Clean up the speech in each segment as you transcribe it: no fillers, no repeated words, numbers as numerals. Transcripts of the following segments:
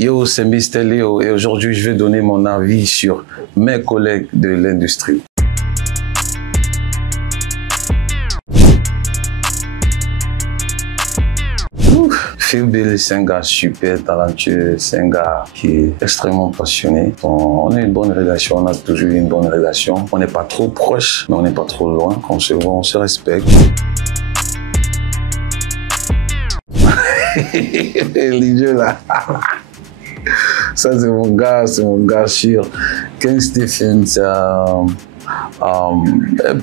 Yo, c'est Mr. Léo et aujourd'hui je vais donner mon avis sur mes collègues de l'industrie. Phil Bill, c'est un gars super talentueux, c'est un gars qui est extrêmement passionné. On a une bonne relation, on a toujours eu une bonne relation. On n'est pas trop proche, mais on n'est pas trop loin. Quand on se voit, on se respecte. L'idiot là. Ça c'est mon gars sûr. King Stephen, c'est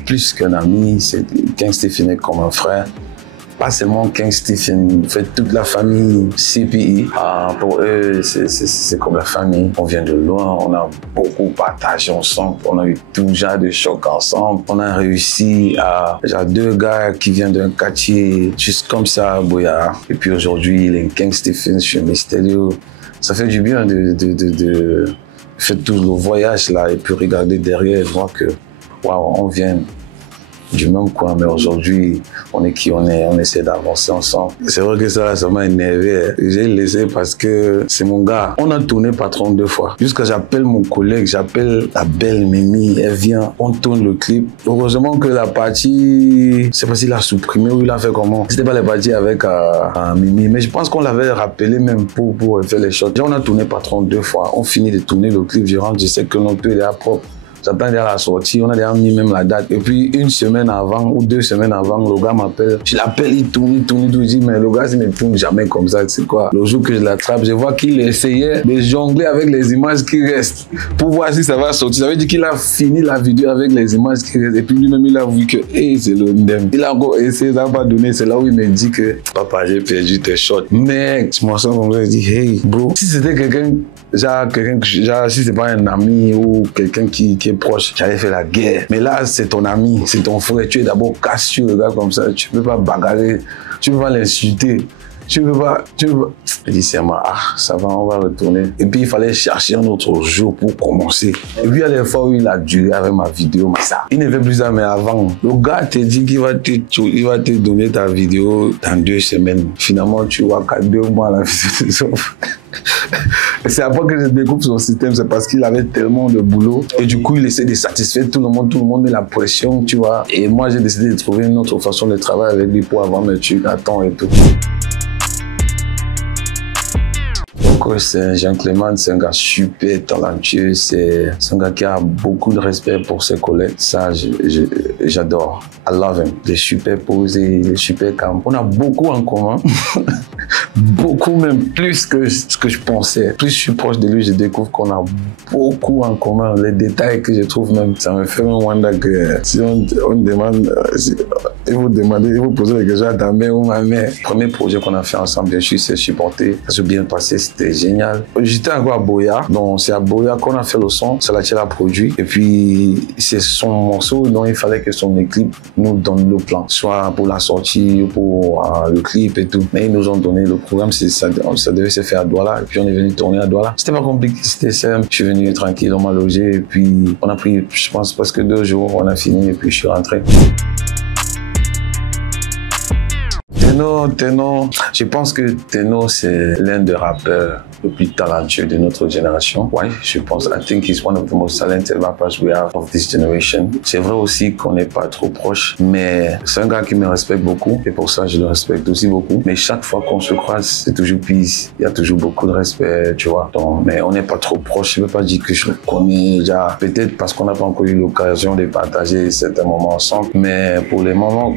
plus qu'un ami. King Stephen est comme un frère. Pas seulement King Stephen, en fait toute la famille CPE. Pour eux, c'est comme la famille. On vient de loin, on a beaucoup partagé ensemble, on a eu tout genre de chocs ensemble. On a réussi à... J'ai deux gars qui viennent d'un quartier juste comme ça à Boya. Et puis aujourd'hui, il est King Stephen, je suis Mr. Léo. Ça fait du bien de faire tout le voyage là et puis regarder derrière et voir que waouh, on vient du même coin, mais aujourd'hui, on est qui on est, on essaie d'avancer ensemble. C'est vrai que ça m'a énervé. J'ai laissé parce que c'est mon gars. On a tourné Patron 2 fois. Jusqu'à j'appelle mon collègue, j'appelle la belle Mimi, elle vient, on tourne le clip. Heureusement que la partie, je sais pas s'il a supprimé ou il a fait comment. C'était pas la partie avec Mimi, mais je pense qu'on l'avait rappelé même pour faire les shots. Déjà, on a tourné Patron 2 fois. On finit de tourner le clip, je rentre, je sais que notre est à propre. J'attends déjà la sortie, on a déjà mis même la date. Et puis une semaine avant ou 2 semaines avant, le gars m'appelle. Je l'appelle, il tourne, je dis, mais le gars, il ne tourne jamais comme ça, c'est quoi? Le jour que je l'attrape, je vois qu'il essayait de jongler avec les images qui restent pour voir si ça va sortir. Ça veut dire qu'il a fini la vidéo avec les images qui restent. Et puis lui-même, il a vu que, hey, c'est le ndem. Il a encore essayé, ça n'a pas donné. C'est là où il me dit que, papa, j'ai perdu tes shots. Mec, je m'en sors comme ça, je dis, hey, bro, si c'était quelqu'un, si c'est pas un ami ou quelqu'un qui est proche, j'allais faire la guerre. Mais là, c'est ton ami, c'est ton frère. Tu es d'abord casse sur le gars comme ça. Tu peux pas bagarrer, tu peux pas l'insulter. Tu peux pas. Je dis, c'est moi, ça va, on va retourner. Et puis, il fallait chercher un autre jour pour commencer. Et puis, il y a des fois où il a duré avec ma vidéo, mais ça, il ne fait plus ça, mais avant. Le gars te dit qu'il va te donner ta vidéo dans 2 semaines. Finalement, tu vois qu'à 2 mois, la vidéo c'est après que je découvre son système, c'est parce qu'il avait tellement de boulot. Et du coup, il essaie de satisfaire tout le monde met la pression, tu vois. Et moi, j'ai décidé de trouver une autre façon de travailler avec lui pour avoir mes trucs à temps et tout. C'est un gentleman, c'est un gars super talentueux, c'est un gars qui a beaucoup de respect pour ses collègues. Ça, j'adore. I love him. Il est super posé, il est super calme. On a beaucoup en commun. Beaucoup même, plus que ce que je pensais. Plus je suis proche de lui, je découvre qu'on a beaucoup en commun. Les détails que je trouve même, ça me fait un wonder que si on demande, il vous posez les questions à ta mère ou ma mère. Le premier projet qu'on a fait ensemble, bien sûr, c'est Supporter. Ça s'est bien passé, c'était génial. J'étais encore à Boya, donc c'est à Boya qu'on a fait le son, c'est là qu'il a produit. Et puis, c'est son morceau, donc il fallait que son équipe nous donne le plan, soit pour la sortie, pour le clip et tout. Mais ils nous ont donné le programme, ça devait se faire à Douala, et puis on est venu tourner à Douala. C'était pas compliqué, c'était simple. Je suis venu tranquille, on m'a logé, et puis on a pris, je pense, presque 2 jours, on a fini, et puis je suis rentré. Tenno, je pense que Tenno, c'est l'un des rappeurs le plus talentueux de notre génération. Ouais, je pense. I think he's one of the most talented rappers we have of this generation. C'est vrai aussi qu'on n'est pas trop proche, mais c'est un gars qui me respecte beaucoup et pour ça, je le respecte aussi beaucoup. Mais chaque fois qu'on se croise, c'est toujours peace. Il y a toujours beaucoup de respect, tu vois. Donc, mais on n'est pas trop proche. Je ne veux pas dire que je le connais déjà. Peut-être parce qu'on n'a pas encore eu l'occasion de partager certains moments ensemble. Mais pour les moments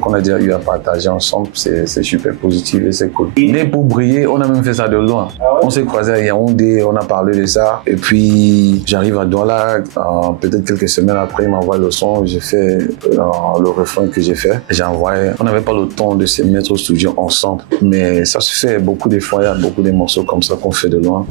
qu'on a déjà eu à partager ensemble, c'est super positif et c'est cool. Mais pour briller, on a même fait ça de loin. On s'est croisés à Yaoundé, on a parlé de ça. Et puis, j'arrive à Douala, peut-être quelques semaines après, il m'envoie le son. J'ai fait le refrain que j'ai fait. J'ai envoyé. On n'avait pas le temps de se mettre au studio ensemble. Mais ça se fait beaucoup de fois. Il y a beaucoup de morceaux comme ça qu'on fait de loin.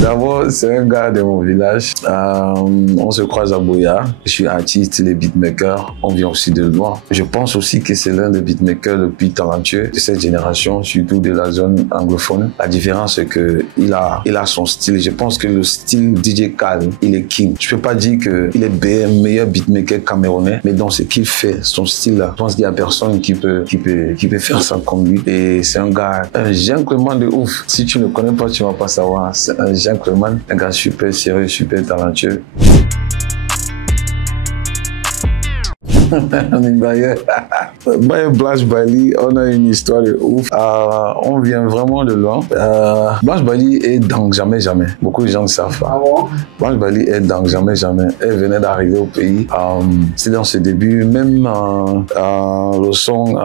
D'abord, c'est un gars de mon village. On se croise à Boya. Je suis artiste, les beatmakers. On vient aussi de loin. Je pense aussi que c'est l'un des beatmakers le plus talentueux de cette génération, surtout de la zone anglophone. La différence, c'est que il a son style. Je pense que le style DJ Khaled, il est king. Je peux pas dire qu'il est le meilleur beatmaker camerounais, mais dans ce qu'il fait, son style là, je pense qu'il y a personne qui peut faire ça comme lui. Et c'est un gars, un gentleman de ouf. Si tu ne le connais pas, tu vas pas savoir. C'est un gentleman, un gars super sérieux, super talentueux. On est derrière. Blanche Bali, on a une histoire de ouf. On vient vraiment de loin. Blanche Bali est dans Jamais Jamais. Beaucoup de gens ne savent pas. Blanche Bali est dans Jamais Jamais. Elle venait d'arriver au pays. C'est dans ses débuts, même le son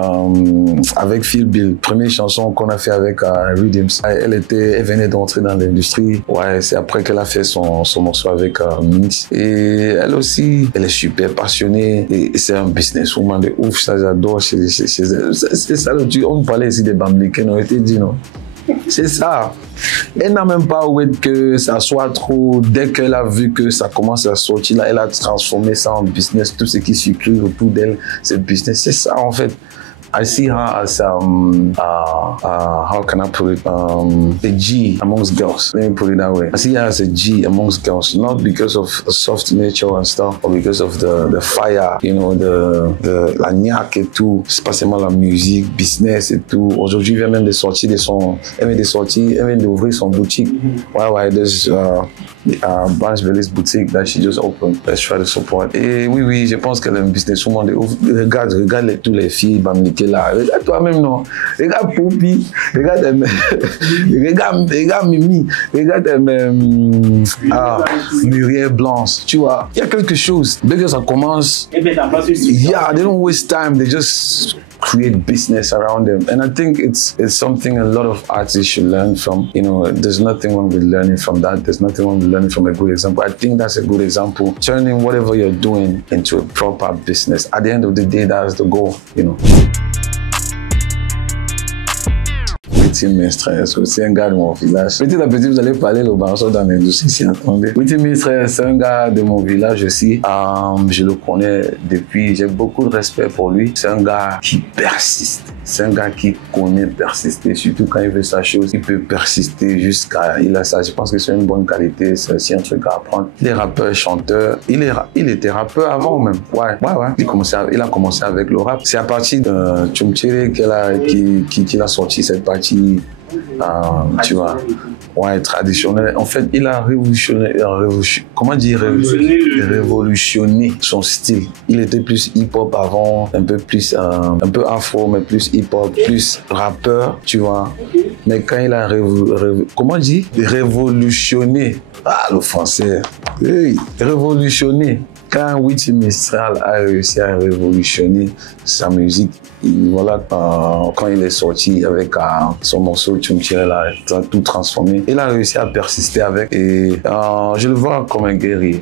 avec Phil Bill, première chanson qu'on a fait avec Rhythms. Elle venait d'entrer dans l'industrie. Ouais, c'est après qu'elle a fait son morceau avec Mix. Et elle aussi, elle est super passionnée. Et c'est un businesswoman de ouf, ça j'adore chez elle. C'est ça le truc. On parlait ici des Bambileke, on était dit non. C'est ça. Elle n'a même pas oublié que ça soit trop. Dès qu'elle a vu que ça commence à sortir, là, elle a transformé ça en business. Tout ce qui circule autour d'elle, c'est business. C'est ça en fait. I see her as how can I put it? A G amongst girls. Let me put it that way. I see her as a G amongst girls, not because of a soft nature and stuff, but because of the fire, you know, la niaque et tout. C'est pas seulement la musique, business et tout. Aujourd'hui, elle vient même de sortir elle vient d'ouvrir son boutique. Ouais, there's Blanche Bali's boutique that she just opened. Let's try to support. Et oui, je pense qu'elle est un businesswoman de ouf. Regarde tous les filles Bambileke là. Regarde toi-même, non. Regarde Poupie. Regarde Mimi. Regarde Muriel Blanche. Tu vois, il y a quelque chose. Dès que ça commence, yeah, they don't waste time. They just create business around them. And I think it's something a lot of artists should learn from. You know, there's nothing wrong with learning from that. There's nothing wrong with learning from a good example. I think that's a good example. Turning whatever you're doing into a proper business. At the end of the day, that's the goal, you know. Petit Mistress, c'est un gars de mon village. Petit à petit, vous allez parler le barreau dans l'industrie, si attendez. Petit Mistress, c'est un gars de mon village aussi. Je le connais depuis, j'ai beaucoup de respect pour lui. C'est un gars qui persiste. C'est un gars qui connaît persister, surtout quand il veut sa chose. Il peut persister jusqu'à... Il a ça. Je pense que c'est une bonne qualité. C'est aussi un truc à apprendre. Il est rappeur, chanteur. Il était rappeur avant même. Ouais. Il a commencé avec le rap. C'est à partir de Tchumtchiri qu'il a sorti cette partie, tu vois. Ouais, traditionnel. En fait, il a révolutionné son style. Il était plus hip-hop avant, un peu afro, mais plus hip-hop, plus rappeur, tu vois. Mais quand il a révolutionné, le français, hey, révolutionné. Quand Witty Mistral a réussi à révolutionner sa musique, voilà, quand il est sorti avec son morceau Tchumtchiri, là, tout transformé, il a réussi à persister avec et je le vois comme un guerrier.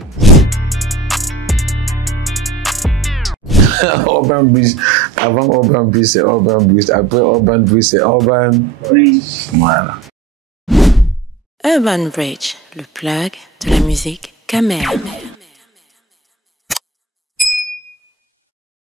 Urban Bridge. Avant Urban Bridge, c'est Urban Bridge. Après Urban Bridge, c'est Urban Bridge. Voilà. Urban Bridge, le plug de la musique Camer.